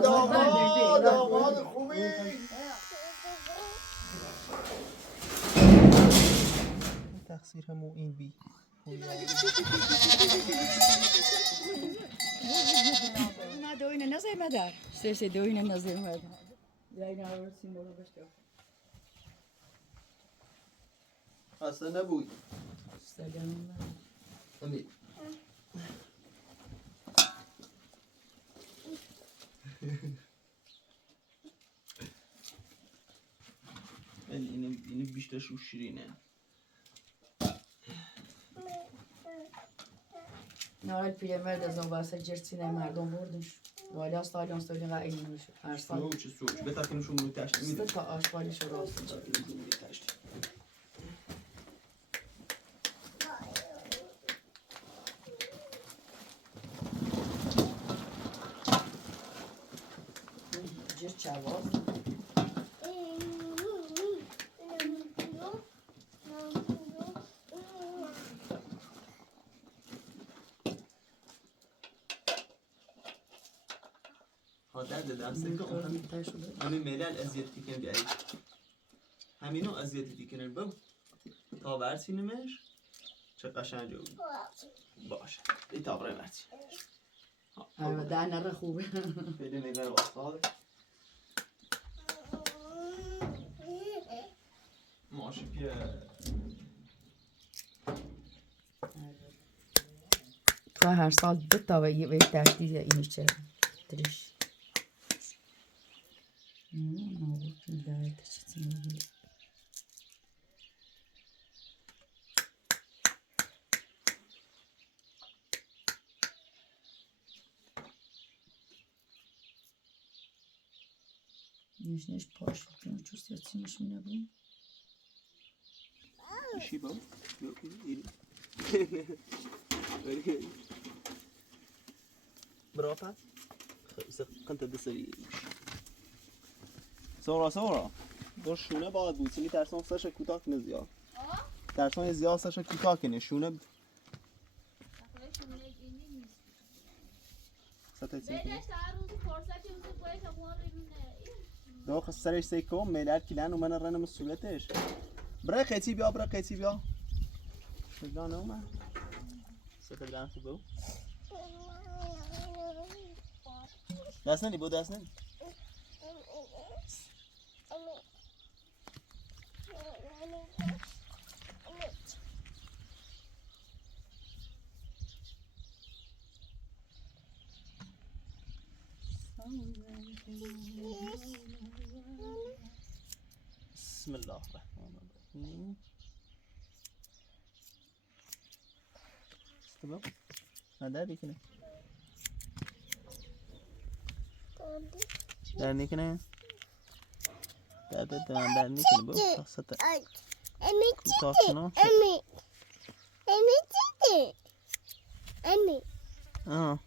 داماد خوبی. تقصیر همون این بی ما دوینه نزای مدار سرسی دوینه نزای مدار زاینا ورسیم بالا بشتو اصلا نبود سلام امید اینو بیشتر شو شیرینه نهار پیرمرد از اون واسه جرسینه مردم بردش ولی از تالیان سالی قاعدی میشه هر سال چه سوچ بتاکنشون رو تشت میده تا آشغالش راست جر چواز درد دادم سکم همین ملل اذیت دیکن بیایی همینو اذیت دیکنن بم تا ورسینمش چه قشنگه بود باشه این تابره ورسی در نره خوبه بده نگاه واسطه ماشی که تو هر سال بتا و یه تشدید اینش چرا ترش نیش پاش کنم چوست یاتیمش نبود چی با برافت كنت دسري سورا دور شونه باید بود سینی ترسان سرش کوتاه کنه زیاد ترسان زیاد سرش کوتاه کنه شونه دو خس سرش سیکم میلر کلان و من رنم مسئولیتش برای قیتی بیا شدان اومد سفر دارم تو بو دست نی بود دست نی بسم الله الرحمن الرحیم استباب نداری کنه در نیکنه در نیکنه با خاصتا کوتاه کنه آه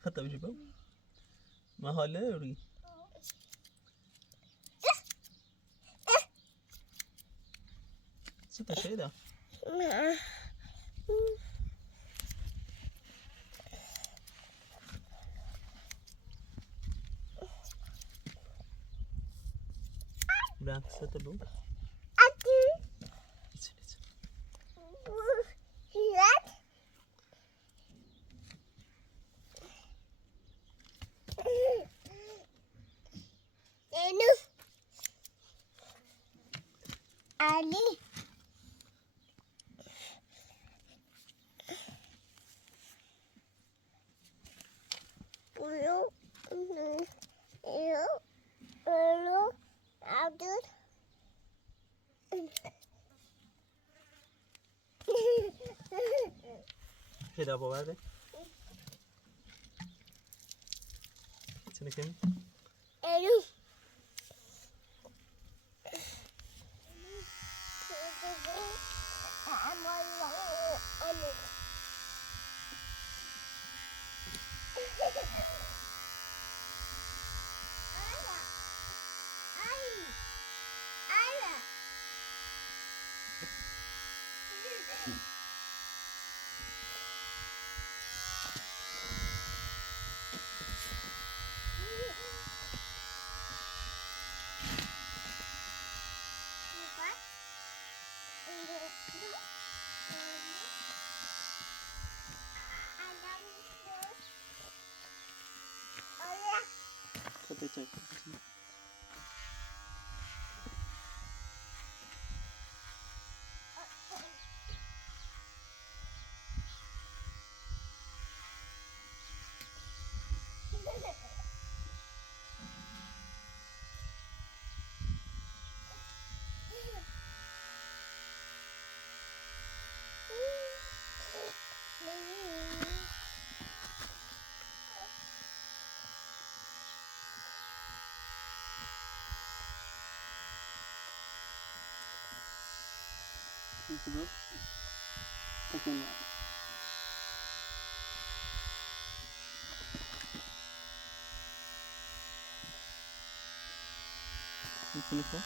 خطا بجي بو ما هالوري ستة شيء ده برانك ستة بو Ali. هدا باورده چنه کنی؟ خب میتونی کن؟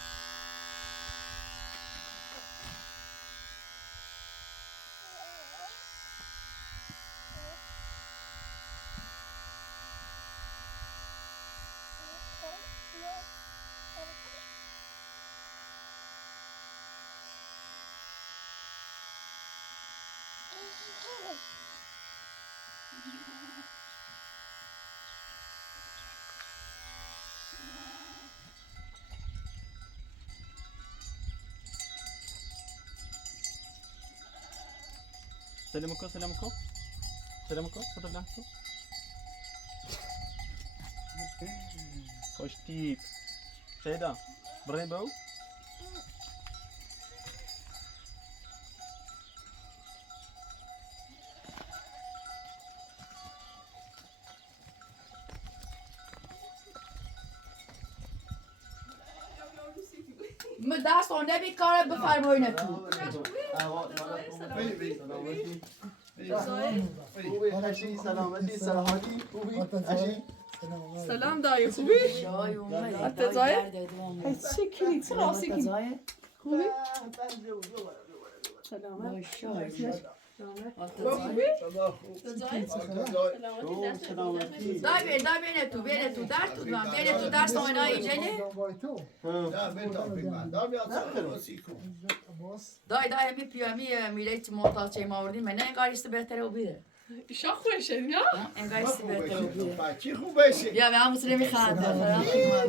سلام کن سلام کن سلام کن خدا لحظه خوش تیپ شیدا برای باو دست آنده بیکاره بفرمایید تو سلامتی سلامتی سلام دایی خوبی؟ اتزای؟ چه کلی چه راستی کی؟ خوبی؟ سلامت دای بینه تو درست تو من بینه تو درست آنها اینجا دای همی پیامی میره تو محتاج چه ما آوردیم من انگار است بهتره و بیره ایشا خوشه نه؟ انگار است بهتره و بیره بچی خوب بشی بیا به همون سری میخواد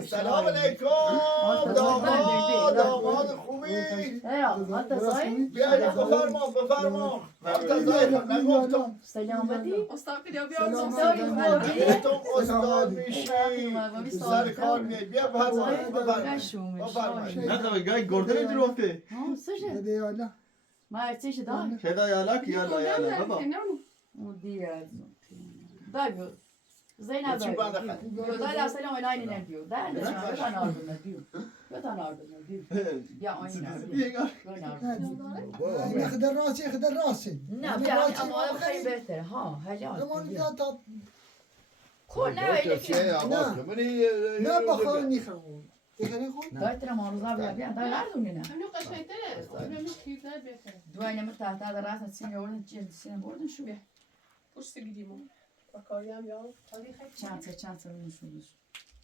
سلام علیکم داماد خوبی بیا بفرما مرتضی نگفتم سلامتی استاد یا بیا گفتم استاد میشی سر کار میای بیا بفرما نه تو گای گردن جلوته سجه ما ارتش دار شدا یالا کی یالا بابا مدیر دای بیو زینب دای بیو دای دست سلام اینایی نمیو دای نشان تا نار نمیو تا نار نمیو یا آینه خد راسي نه بیا اما خیلی بهتره ها حالا کن نه بخور میخوام دای ترا ماروزا بیا دای نردونی نه همین قشنگتره نمیش کیفنر بهتره دوای نمت تحت در راست سینه بردن چیز سینه بردن شو بیا پشت گیریمو با کاریم یا چند تا میشودش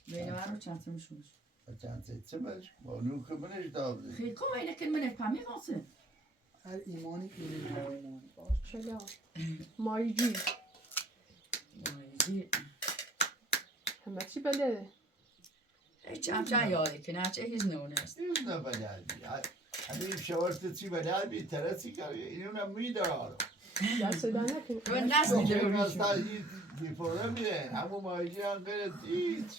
بین من رو چند تا میشودش چند چه باش بانو که منش داد خیلی کم اینه که من فهمی قاسه هر ایمانی چلا مایجی همه چی بله چند یاده که نه چه هیچ نونست نه بدل همین شوارت چی بدل بی ترسی که اینو نمیداره یا صدا نکن و نست میده بیپاره میره همون ماهیگی هم غیر دید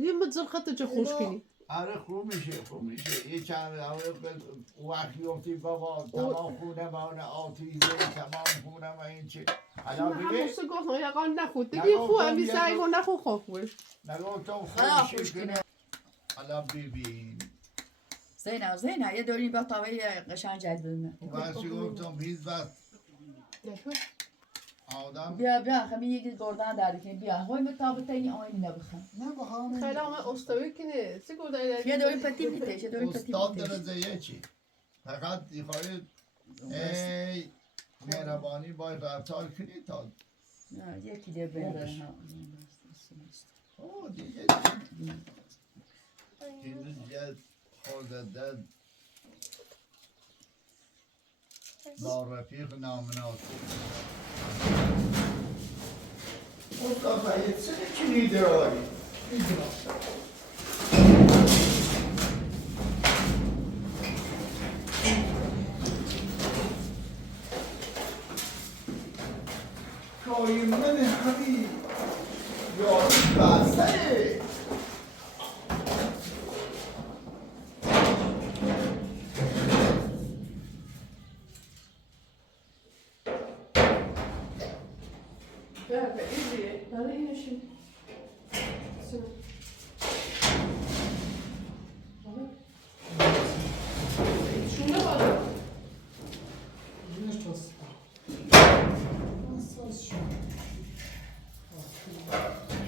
یه متزل خطه چه خوش کنی آره خوب میشه یه چند وقتی گفتی بابا تمام خونه مانه آتیزه تمام خونه ما این چه حالا ببین همون سگاه ها یقان نخود دیگه خوب همی سعی کن نخود خواه بود نگفتم خوب کنه حالا ببین زینب یه دوری با تاوی قشنگ جد بزنه وقتی گفتم هیچ وقت آدم بیا خمی یکی گردن داری کنی بیا های مطابقه این آینی نبخم نه با همه خیلی همه استوی کنه سگاه داری یه دوری پتی میتش یه دوری پتی استاد میتش درجه چی فقط خواهید ای مهربانی باید رفتار کنی تا یکی دیگه بره اوه دیگه این دیگه خورده با رفیق نامناسب استاد باید سنه کنی داری کاری من همین یاری بسته به ایزیه برای اینشون سنه شونه بالا اینش توست اساس شد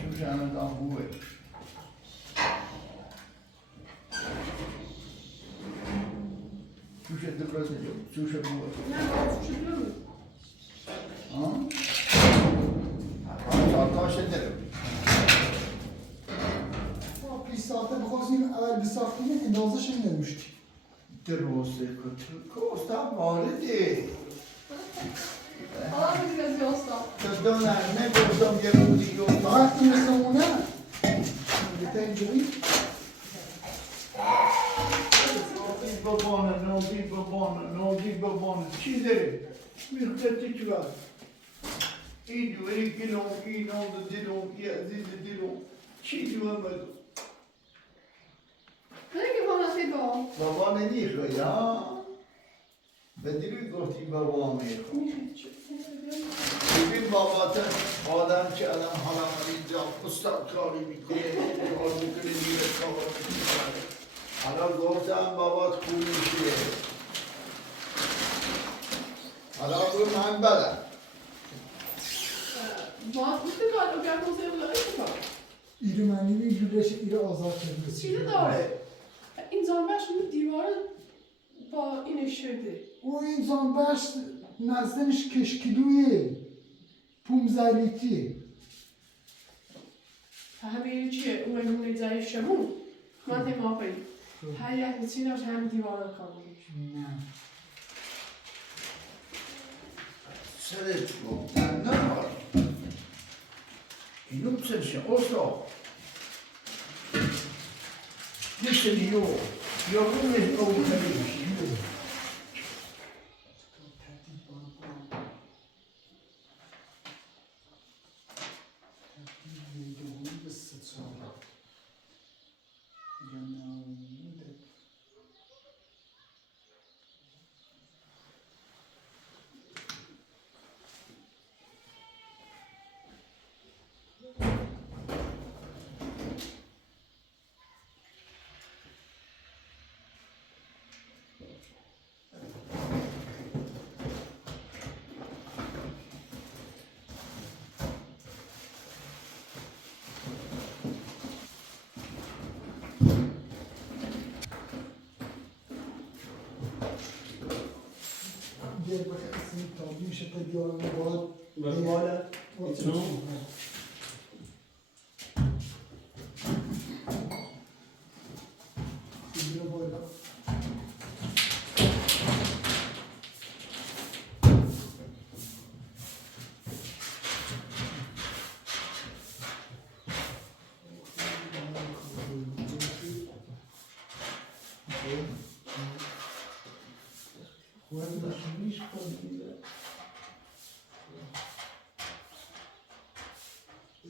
شو جانه دام بوه شو شد دبرده جو شو شد بوه نه باید چه بیرون آه سالتاش داره ما 20 ساعته بخواستیم اول بساختیم اندازش نمیشتی درسته که استاد وارده حالا میگه از یاستا دادم نه گفتم یه روزی گفتم فقط این مثلمونه بهتر اینجوری نوزی بابانه چی داره؟ میخواد چی باید؟ این دوری گلوم این آمده دلوم این عزیز دلوم چی دوم بدو؟ نگه بالا سیگاه بابا نمیخواد یا؟ به دلوی گفتی بابا میخواد ببین بابا آدم که آدم حالا من اینجا استاد کاری میکنه کار میکنه میره کار میکنه حالا گفتم بابات خوب میشه حالا برو من بدم باید گفته کار بگرد موزه بلایی کار ایرو منی ایرو بشه ایرو آزاد کرده چیزی داره این زنبش اون دیوار با اینش شده او انسان بش نزدنش کشکیلویه پومزلیتی همه چیه اون ایمونه ضعیف شمون من تیمافایی هر یک بسیارش هم دیوار رو کار نه سرت گفتن نداری اینو بسرشه استاد مثل یا رومش او تلیش دیگه بخیر اسمی تابی میشه تا دیارم باید بالا ایتنو ایرو بالا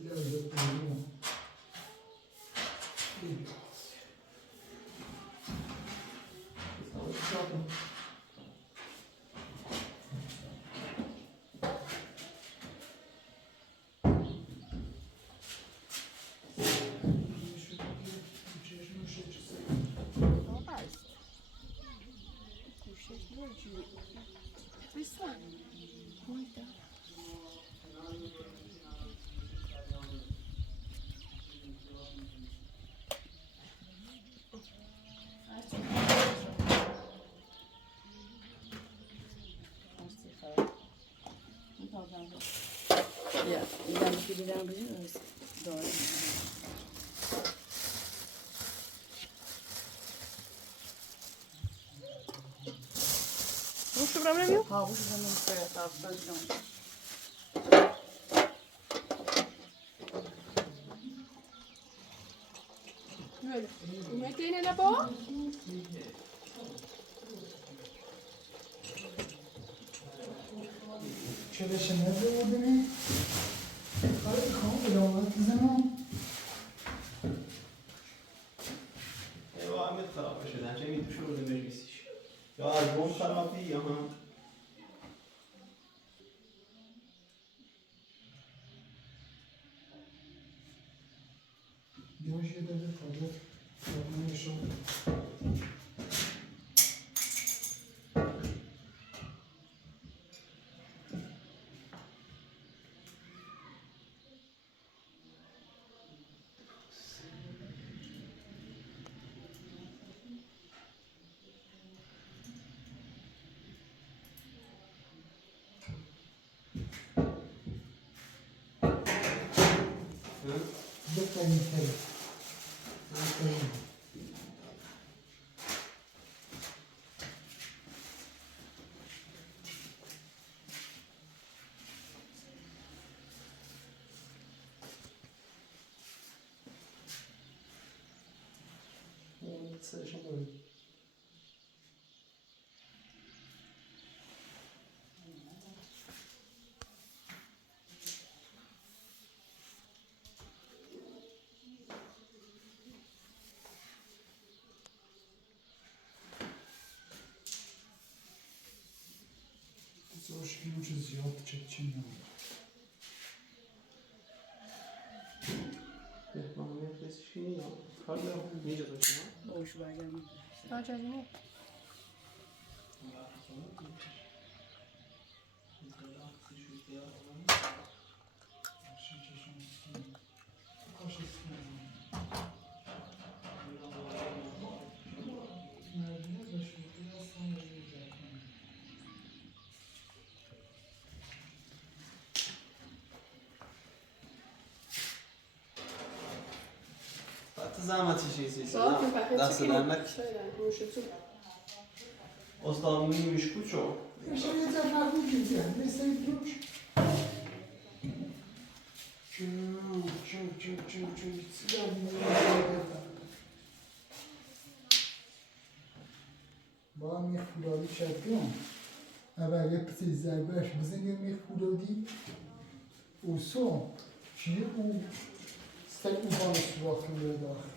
Biraz da koyuyorum. Ja, ik denk dat jullie daar beginnen. Door. Muszę problem już? Ha, bu zaman sonra tartışacağım. Böyle. Yemek ne bu? Çeleşe nerede oldu ne? Hayır, kan bulamak zaman. ایوه همه خراب شدن چه میتوشه بوده مجلسیش یا آلبوم خرابی یا هم Diyoruz ya da bir kadar. Yapmayı şu. Lütfen yeter. Lütfen. Sırışın böyle. Zor şey ucuz ya, çekeceğim ya. من مجلسیش یا کار دارم میجا داشتم Boş ver gelmedi. Acele ne? حتی زحمتی چیزی Sağ دست درنک Şöyle, konuşuyorsun. استاد میشکو چو Jeszcze nie za mało widzę, nie stoi klucz. با هم یه فولادی چپیم اول یه پسی زربش بزنیم یه فولادی و سون چیه او سگ او بانه سواخت رو داخل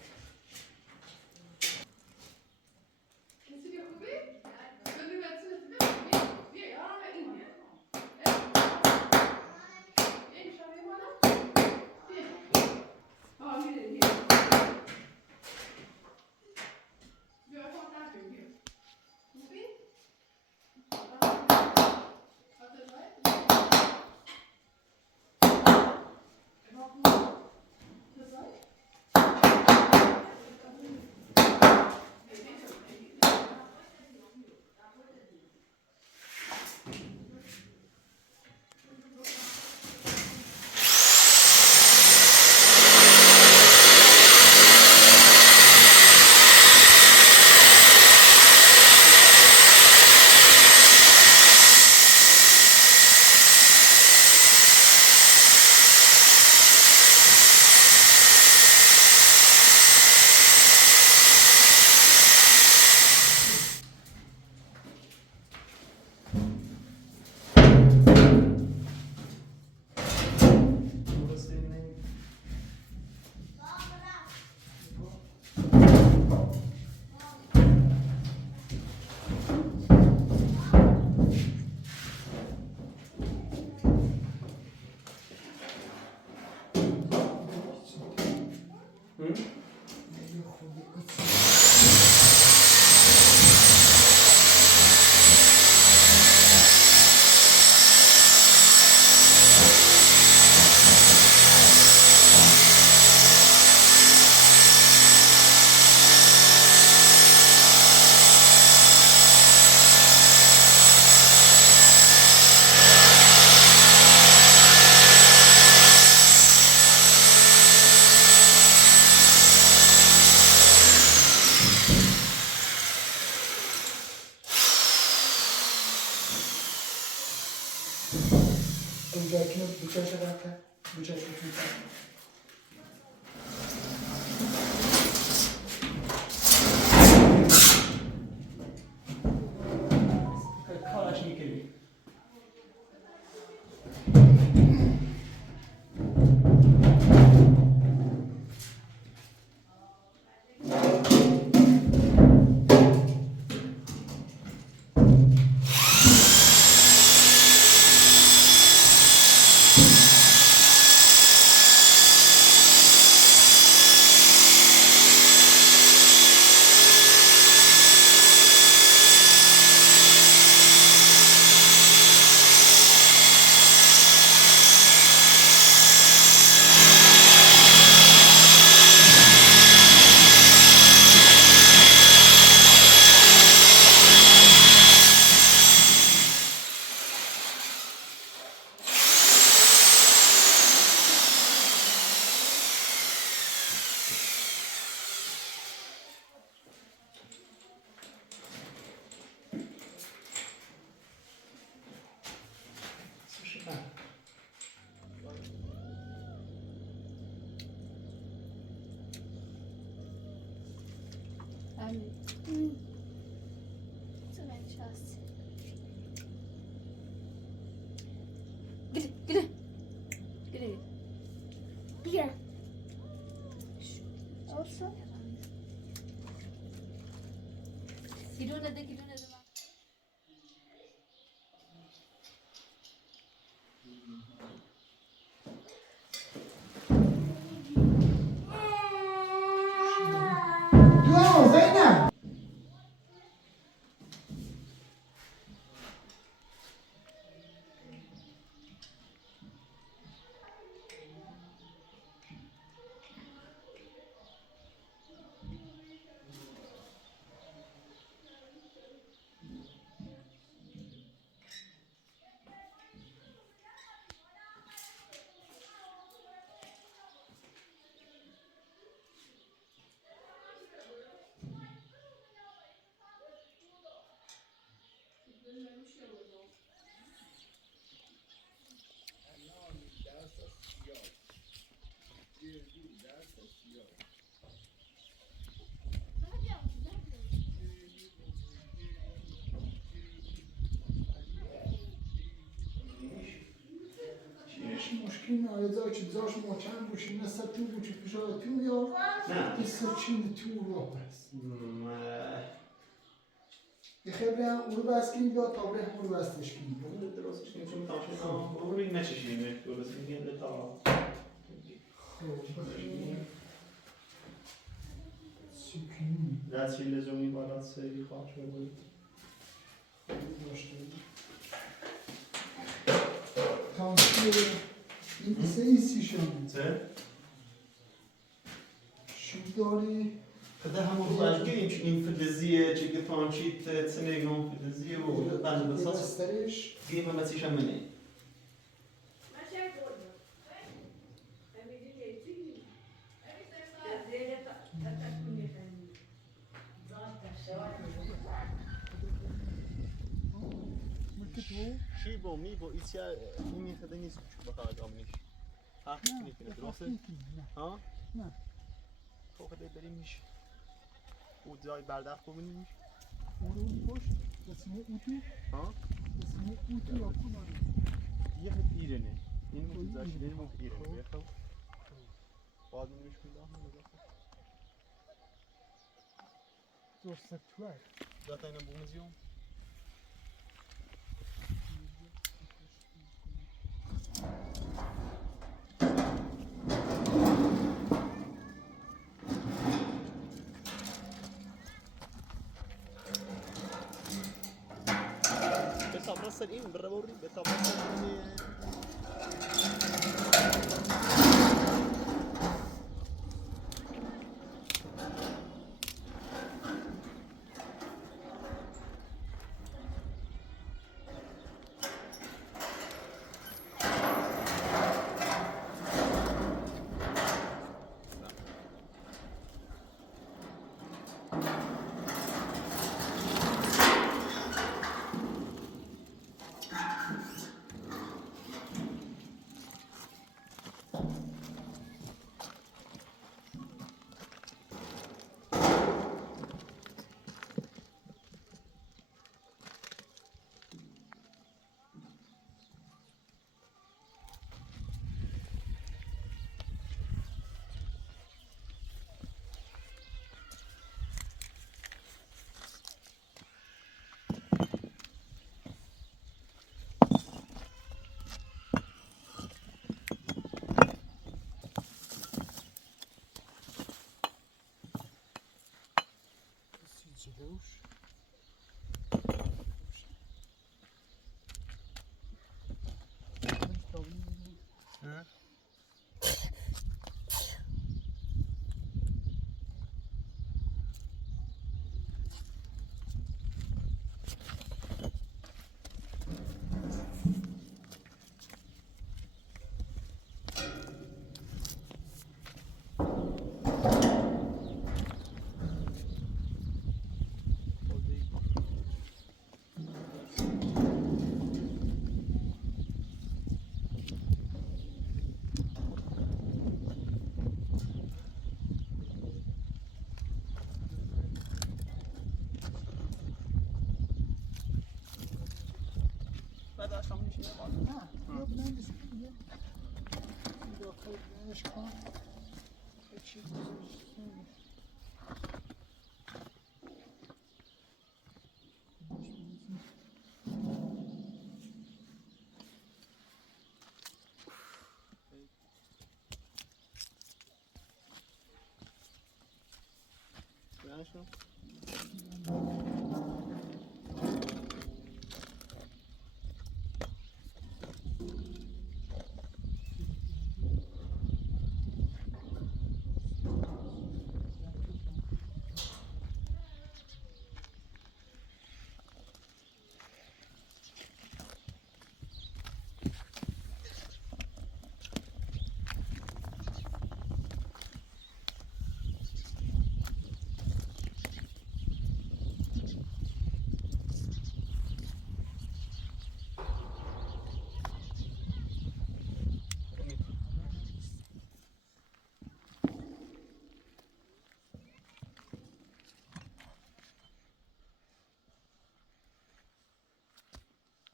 بچشمتون کنم. کارش میکنی Bia. Also. دو زینب مشکل نداره که داشت مچن بوشی مثل تو بوچی فشار تو یا نه استچین تو رو بس یه خیلی هم اون رو بس کنید یا تابره هم رو بستش کنید درستش کنیم چون تماشای کنم رو روی نچشیم درست میگیم تا سیکنی دستشی لزومی بالا سری خواهد شده بود داشته تانسی این سه شما چه؟ شید داری خدا همون رو برگیریم که این فلزیه چه گفانچیت سنگون فلزیه و بند بساس بسترش گیم هم مسیش هم منه شی با می با ایسیا این میخده نیست که بخواد آمنیش حق میکنه درسته؟ ها؟ نه خب خدا بریم میشه او جای بردخت ببینیم میشه اون پشت قسمه اوتو ها؟ قسمه اوتو یا کنار یه خیلی ایرنه این موقع زاشت این موقع ایرنه بخواه باید میمیش کنده هم نگاه دوست توه داتا اینم بومزیوم بتاب رسل این برابری بتاب رسل این داشتم میشه نه یا بلندش کن یا داخل بلندش کن چی گذاشتیم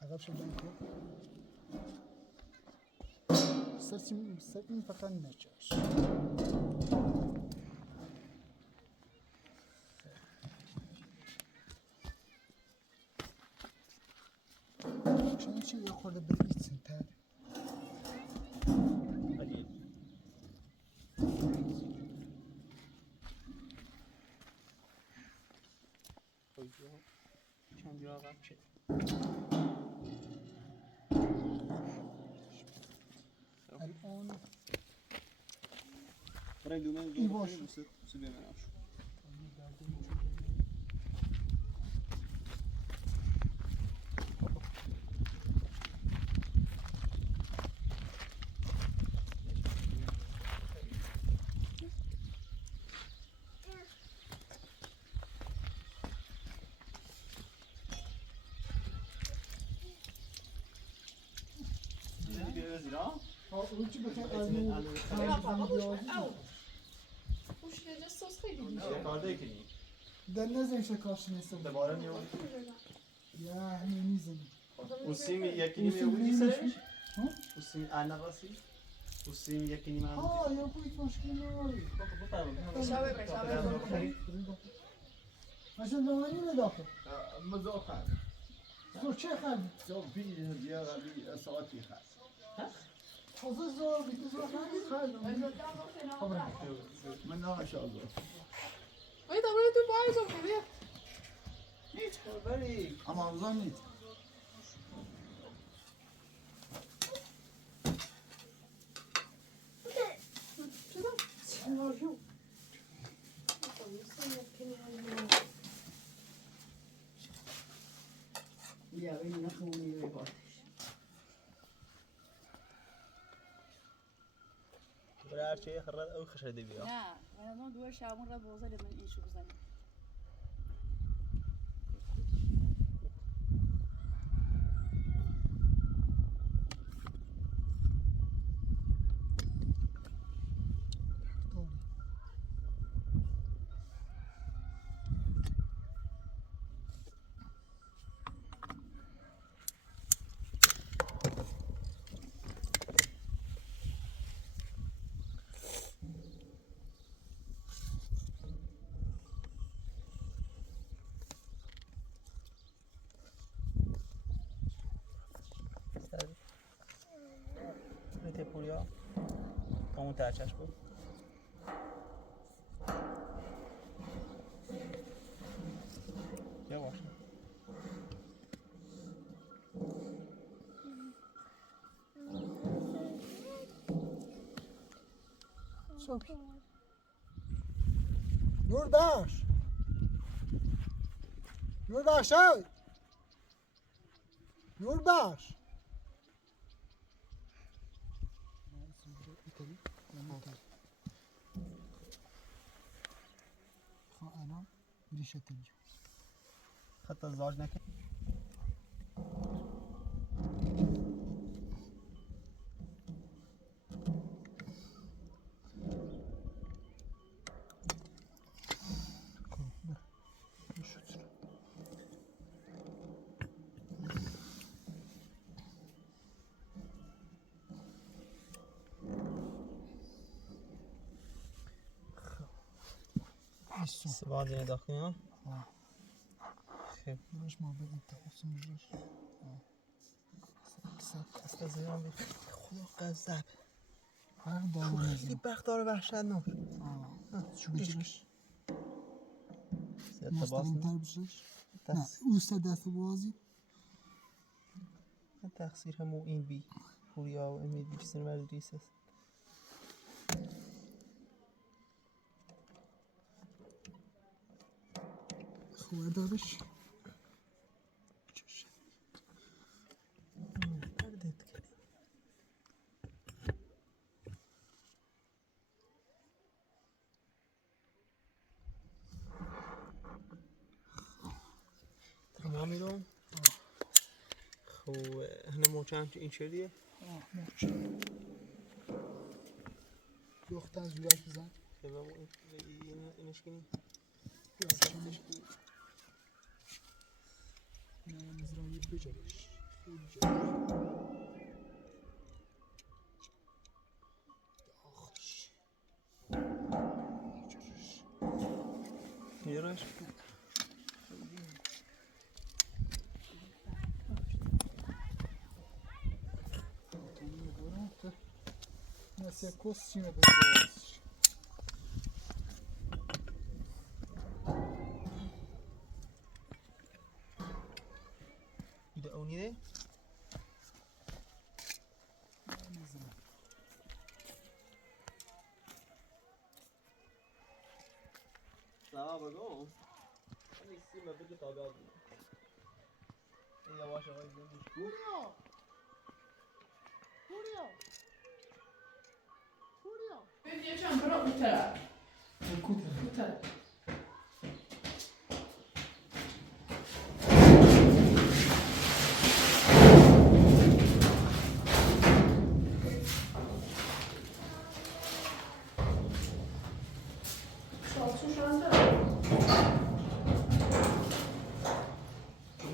عقب شو بانكو سرتين فقط نجاش شنو شي ياخذ بالبيت سنتات چند جا عقب شد الان برای دومه ای باش. سو بمناش اوچی بکن خوشگله سس خیلی دیگه کارده کنی در نزن شکارش نیستم دوباره میاد یا همین میزنی وسیم یکی نیمه وسیم بودی نمیشه. سرش ها؟ وسیم النقاسی وسیم یکی نیمه ها یا کویت مشکل نداری مثلا نوانی نداخل مزاخر تو چه خرد؟ صوفي يا غبي صوتي خاص تازه زور بیتی زور خرد من ما شاء الله وای دوباره تو بایزم بیا هیچ خبری اما ظنيت بیا ببین نخونی روی باتش برای هرچی خرد او خشده بیا نه من دو شابون را بوزه من اینشو بزنیم میته پوریا تا اون ترچش بود یواش صبح نور باش نور باش های نور باش انا بريشة تنجو خط الزواج نکن 20 سبعة دينا داخلين ها؟ خير ليش ما بين تقسم بجوش استاذ خدا قذاب هر دارو خیلی نزیم بختار وحشتناک شو بجوش سه تا باز مستقیم تر بجوش نه اوست دست بازی تقصیر همو این بی پوریا و امید بیشتر مردریس است خواه دارش تمامی رو خب هنه موچه این چریه؟ موچه دختر زورک بزن خب اینش کنیم نه مزرعی بجرش خیلی جرش آخش میرش Nessa cocinha do negócio. İde o neydi? Sağa bak o. Ben ikisini de bir tabi aldım. Yavaş yavaş gidiyormuş. Buraya! Buraya! Buraya! بیا چند برو اون طرف Kutu. اون طرف شالشوش هم دارم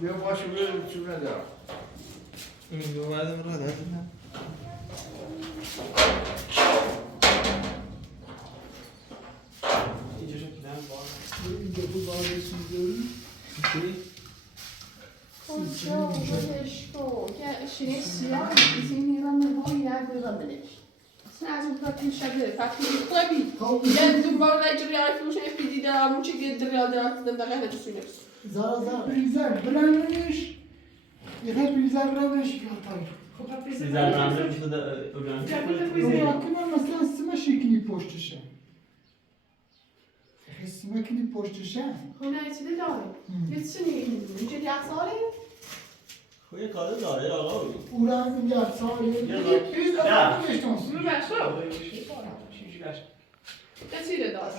بیا باشو بریم چون ندارم این اومدم را دادم. اینجا شکلم بالا. اینجا بود باید سیزاری چی؟ کجا بودش تو که شیرین سیاه این میرم نهایی نگذارم بلش اصلا از اون پاکی شده پاکی خوبی یه دنبال رجلی عارفوش افیدی دارم چه گدر یادم دادم دقیقه نتوسینش زارا بریزر بلندش یه بریزر بلندش بیاتایی خب پس Sizler bende bir de öğrenci. Bakın mesela sima şekli poştuşa. Sima şekli poştuşa. خونه چیزی داره یه چیزی میگیم چه 10 ساله خوی کاری داره آقا. Ulan ya sağ Biz Ya. de geçtiniz. رو بخشو چه چیزی داره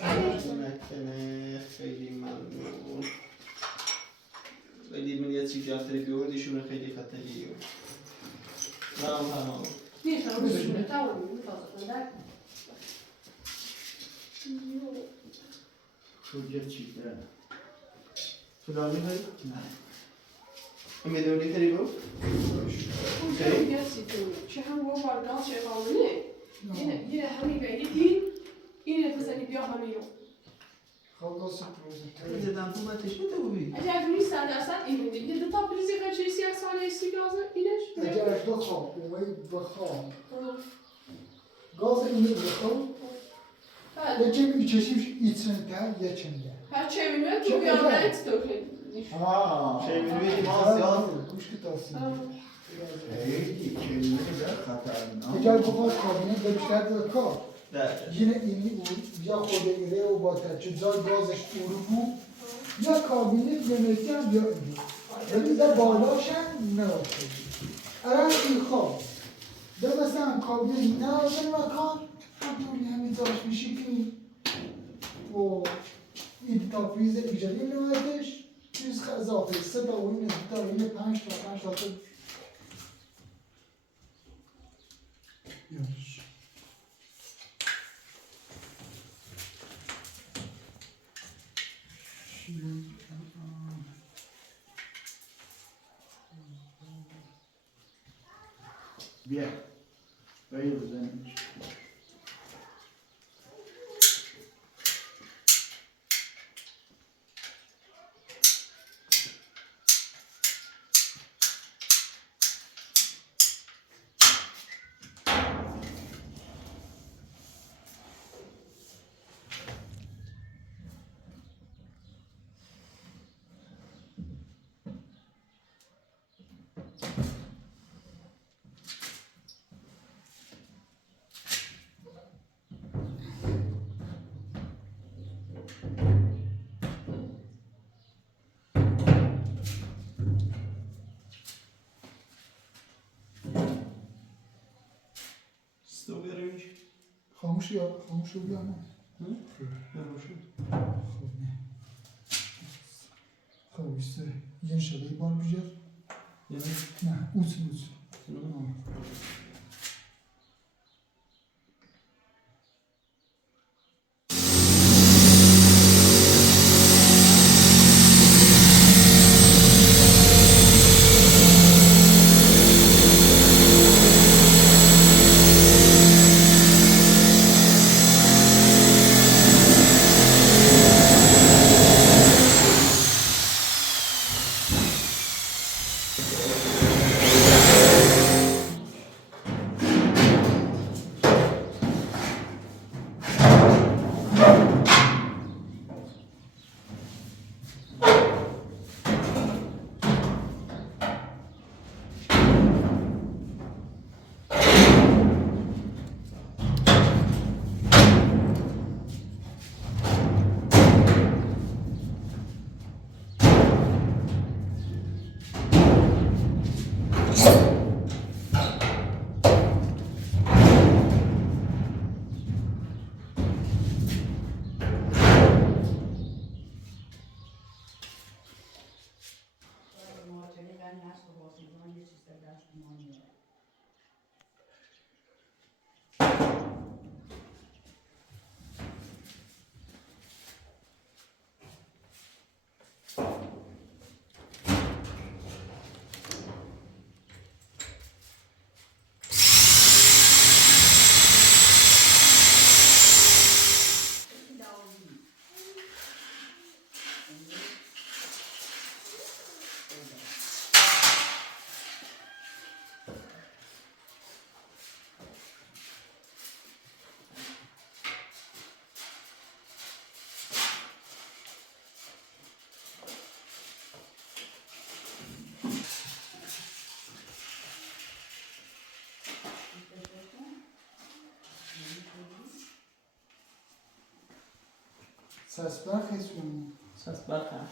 خیلی ممنون. خیلی من یه چیزی افتری بیوردیشون خیلی خطریه. tamam. نیست رو بشونه تمام میتازه کنده Çok gerçekten. Tsunami hayır? میدونی کاری بود؟ اونجا میگه تو چه هم رو بارگاه چه قانونه یه همین به یکی اینه بزنی بیا همین رو Kavgası proje. دیدم تو من تشکیل بودی. اگر نیست درصد این میده یه دو تا پلیزی قچه سی اکسانه سی گازه اینش Eğer bakam, olayı bakam. Gaz ini bakam. بله Geçen içeşim içinde, geçinde. هر چه میدونه تو بیان رایت تو کنی Aa. Şey bilmediğim az ya. Kuş kıtası. İyi, kendini de katarına. Eğer bu baş kabine demişler de kal. Evet. Yine ini ya koda ile o batar. Cüzdan gazış urubu. Ya kabine yemekten ya ini. Yani de bağlaşan ne olsun. Eğer ilham. De mesela kabine ne olsun bakan. Böyle hemen çalışmış ki. O این تاپیز ایجادی نمایدش چیز اضافه سه تا و این تا این 5 تا یادش Bia. Veio usando. خاموش شد یا نه؟ خب نه خب işte yeni şeyleri var bir yer. Ne? Uzun. Ses bırakıyorsun. Ses bırakın.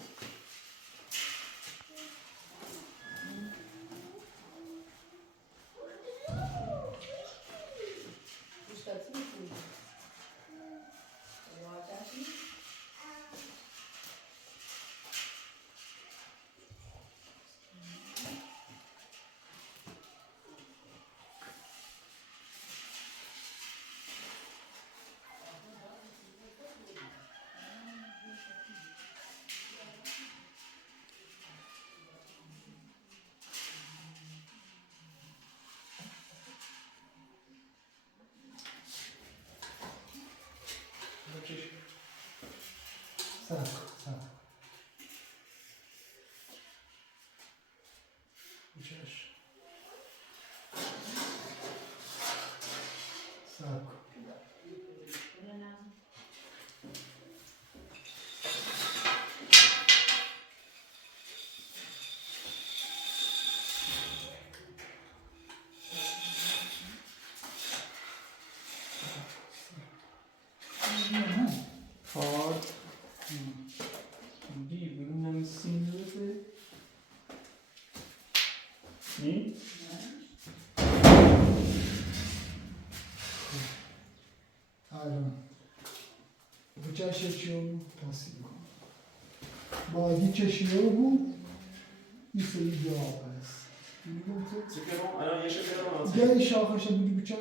Sağ. Uçaş. Sağ. Hard. Bilmem sinirli. Ne? Aynen. Bıçak çekiyor bu. Tasdik. Bagi çekiyor bu. İse iyi yapar. Çıkarım, ana yaşa karım ağzı. Gel iş arkadaşa bu bıçak.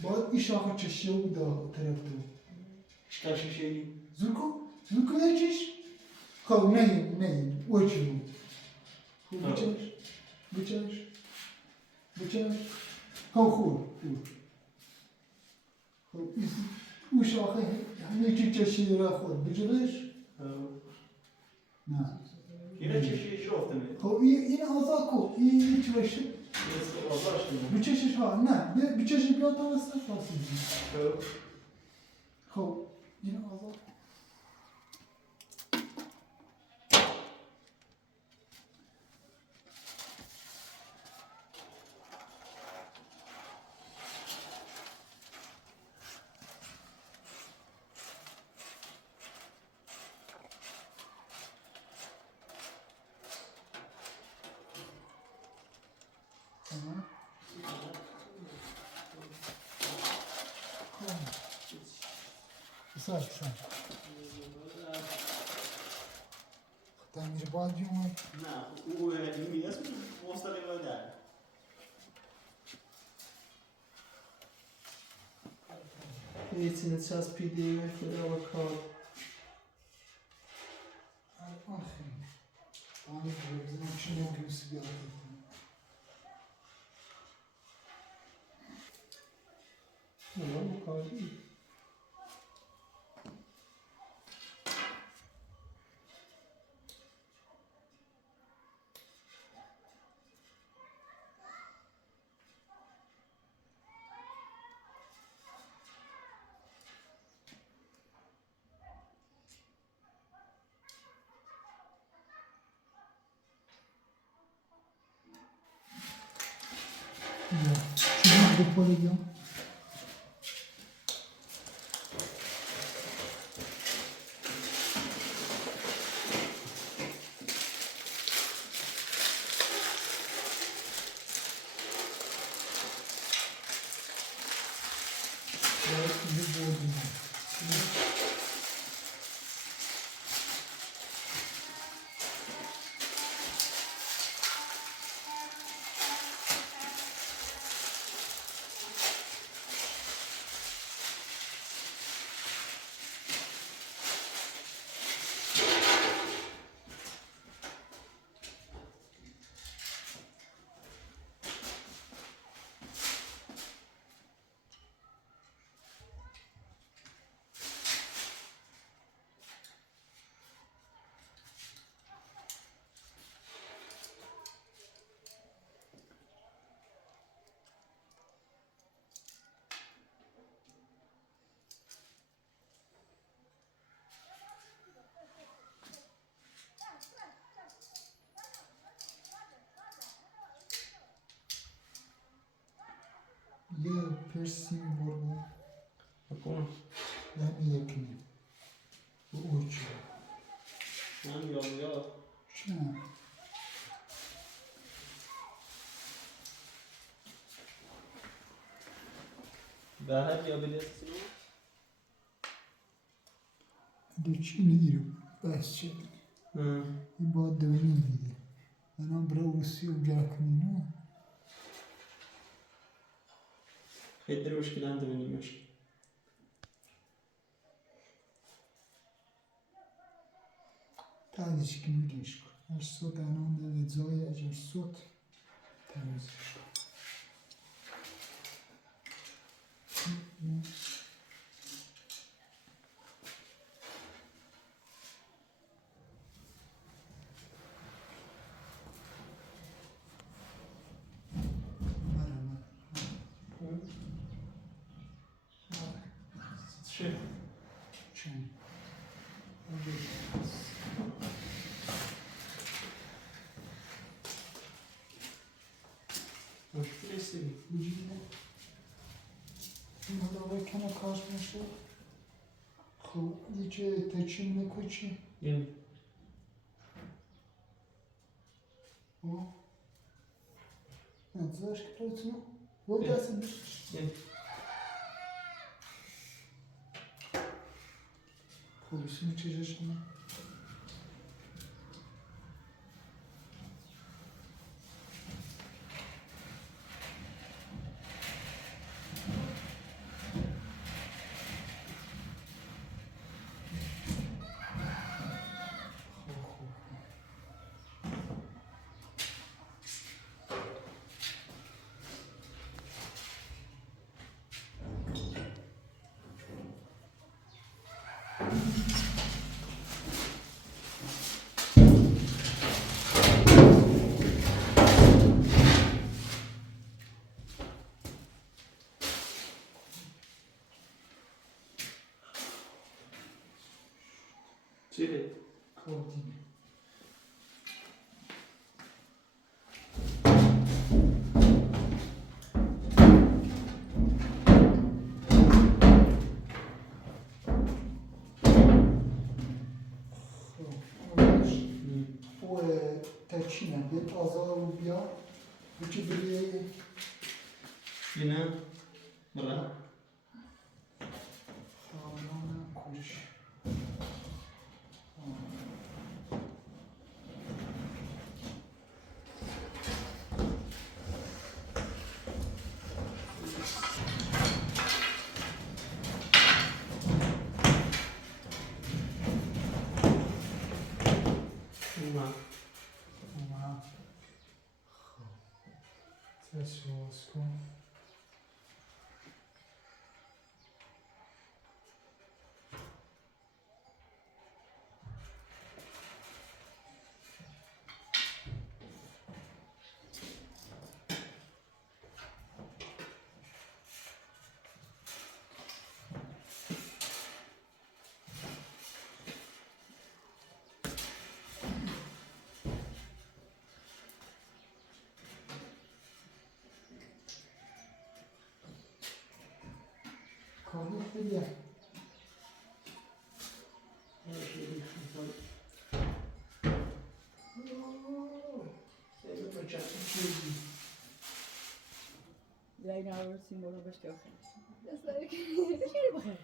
Bak iş arkadaşa çekiyor bu da tarafta. Çıkar şey. Zulko ne çeş? Kav ne? Uçuyor. Bıçak. Kav kur. Uşağı hani çeşiyor rakor. Bıçak. Ne? Yine çeşitli şu hafta mı? Yine azako. İyi çalıştı. Yine azar açtım. Bir çeşit var. Ne? Bir çeşit bir otobüste kalsın. Yine azako. بسر بسر تعمیر باید بیومد نه او علمی است مستقیما در Eğitimini çarpı diye mesela bakalım. آخه آنی بزنم چی نمیگویی بیاد Tamam bu kadar değil. چی بپاره بیام یه پرسی میبرم Bakalım. نمی یکنی به اوچه من یا چه به هر یا biliyorsun چی نگیرم بس چه این باید دوینیم دیگه من هم برای اوسی و گرکنی نه خیلی مشکل هم دونیمش بعدش که میگیش کن هر صوت انام دوید زای اجر صوت تمیزش کن چه؟ چند مشکل است وجوده این حالا کنه کاش میشه خب یکی تچین نکوچی این نتذاش کتوتنو وای دست بیشتش این خب اسمی چیزش کنه چیه؟ کردیم o tečine bir azalubya iki biri Yine bırak. دست باز کن. کاغذ بگیر. لا ينعور سيمورو باش توخر شنو بخير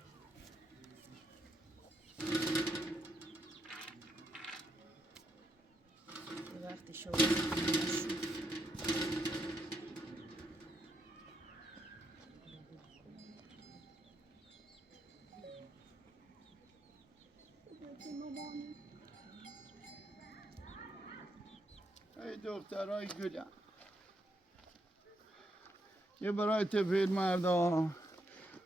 وقت الشغل ای دخترای گلم، یه برای تفیل مردا،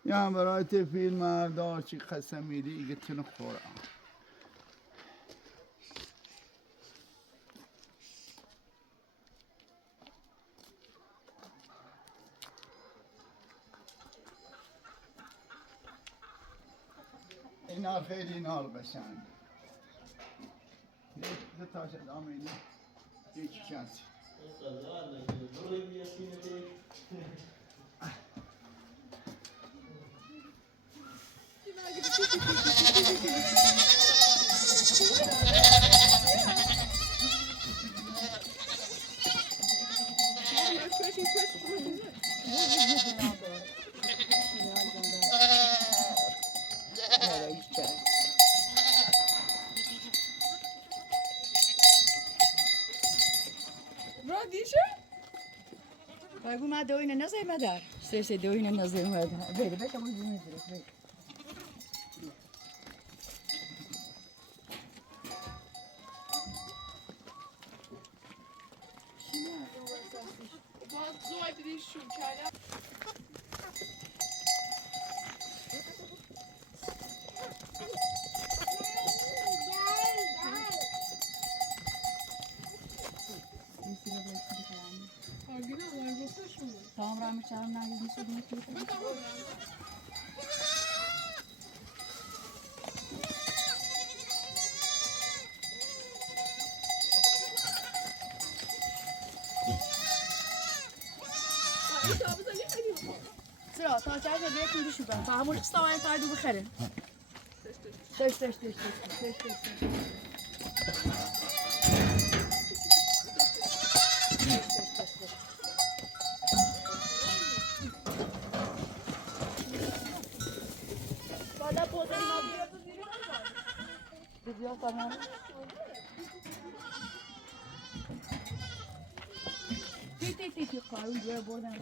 یه برای تفیل مردا چی قسم میری ایگه تنو خورم. اینا خیلی نال بشن. یه تاش ادامه اینه یکی شانسی. بگو ما دو اینه نزای مدار سه دو اینه نزای مدار بله بشه بود بونه درست بله Tamam Rahmi Çağrı'nın ailesini söylemek gerekiyor. Sıra, ta çay da bir kim düşüyor ben. Tamam, işte tavaya kaydı bu kere. Teş. Video tamam. Ti kayın diye buradan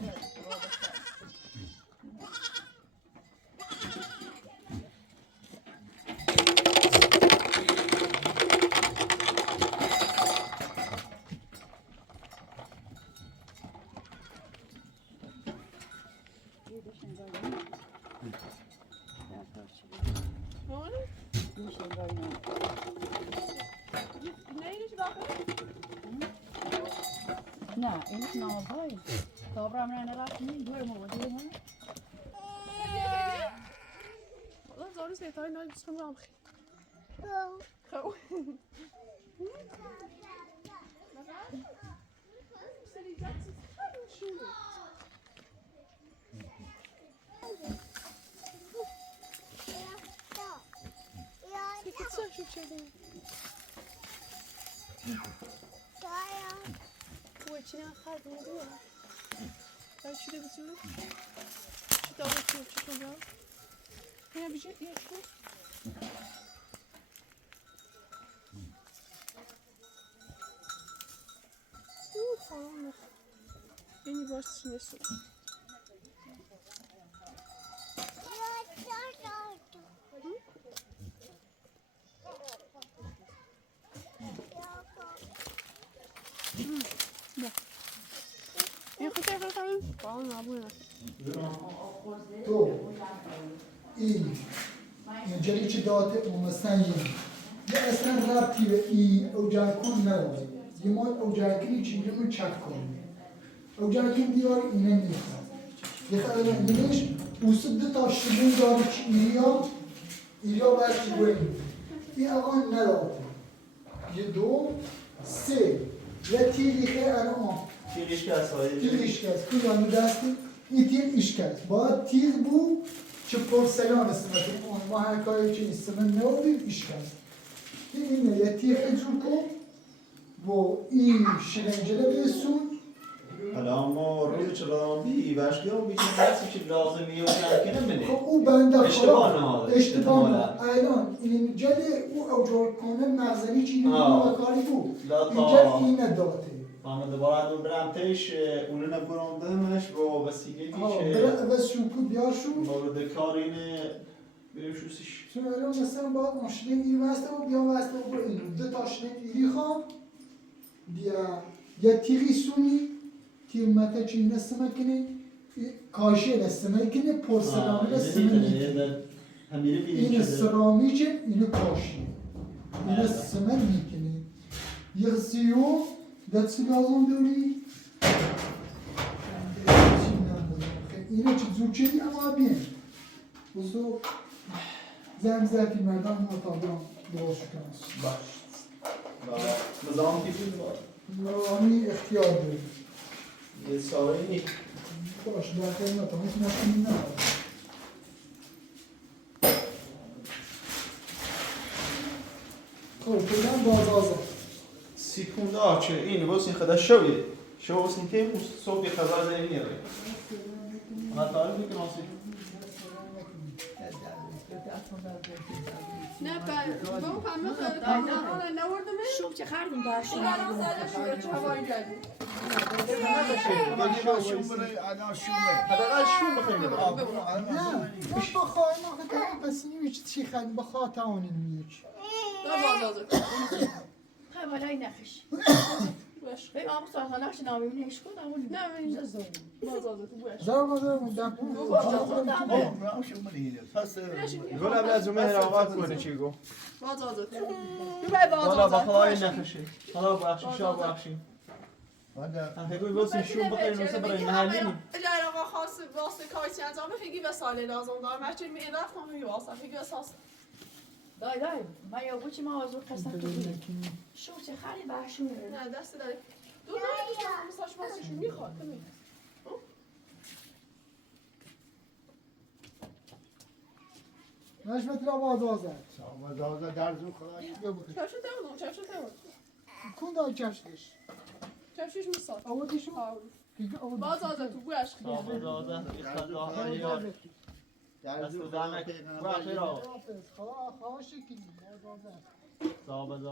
نه این نامه‌ای تابرم نه رفتیم دور ما بودیم والله زاري سيطاي ناي بس كم عم خو شوف شو هو چی نخواهد میدونم باید چی بسیار چی داره چی شده نه بیشه یه شو tamam yeni başlıyor su Ya. Ya, تو این اینجوری که داده مثلا یه اصلا ربطی به این اوجاکون نداره یه ما اوجاکنی چیزی رو چک کنیم اوجاکن دیار اینه نیست یه خیلی اینش اوسد تا شبون داره که ایریا برشی بریم این آقا نداره یه دو سه یه تیری خیلی الان تیرش که اصلا تیرش کس کلانی دستی این تیر ایش کس باید تیر بو که پرسیان اسمت اون ما هر کاری که اسمه نوردیم ایش کس اینه یه تیر اجور کن و این شرنجله بسون حالا ما روی چراندی وشکی هم بیشتر درسی که لازمی و جمکنه منه خب او بنده اشتباه نه اشتباه نه الان این جده او اوجور کنه مغزنی چی نمیدونه کاری بود اینجا اینه داده اما دوباره اون برم تیش اونو نبراندمش با وسیله بره دیشه اول شوکو بیارشون مورد کار اینه بریم شوسیش چون الان مثلا باید ماشین ایری واسطه و بیا واسطه و برو اینو دو تا شنه ایری خوام بیا یا تیری سونی تیر متا چی نسمه کنه کاشی نسمه کنه پرسلامی نسمه نیکنه این سرامیچه اینو کاشی این سمه نیکنه یه سیو دستی لازم داری اینه چی زور چیدی اما بین بزو زمزفی مردم مطابقم باش کنست باش نظام تیپی باش نظامی اختیار داری یه ساله نی باش در خدمت هم هیچ مشکلی نداره خب کلان بازازه سیکونده آچه این باز این خدا شویه شو باز این که صبح خبر زنی نیاره ما تعریف میکنم آسی نه با همه خیلی نوردمش شوم چه خردم داشتی الان سرش چه هوایی کردی حداقل شو بخیر نه بخواه ما خدا بس نیوچ چی خیلی بخواه تاونی نیوچ خیلی بالای نخش ببین آقا ساخته نقش نامیمونه هیچ کود اما نه زار دم گل قبل از مهر آقا کنه چی گو والا بخلای نخشه حالا بخشی شا بخشی هگوی بسیم شو بخیر نوسه برای محلی نی اگر آقا خواست واسه کارتی انجام فیگی به سالی لازم دارم هرچی میرفت هم میواسم فیگی اساس دای من یا بوچی ما آزور خستم تو بودی شو چه خیلی بحشونه نه دست داری دو نه دوست دارم واسه میخواد نشمت را بازازه بازازه در زون خدایی چشم تمام کن دای چشمش چشمش میساد آوردیشو بازازه تو گوش بازازه در زون خدایی خواهش کنیم بازازه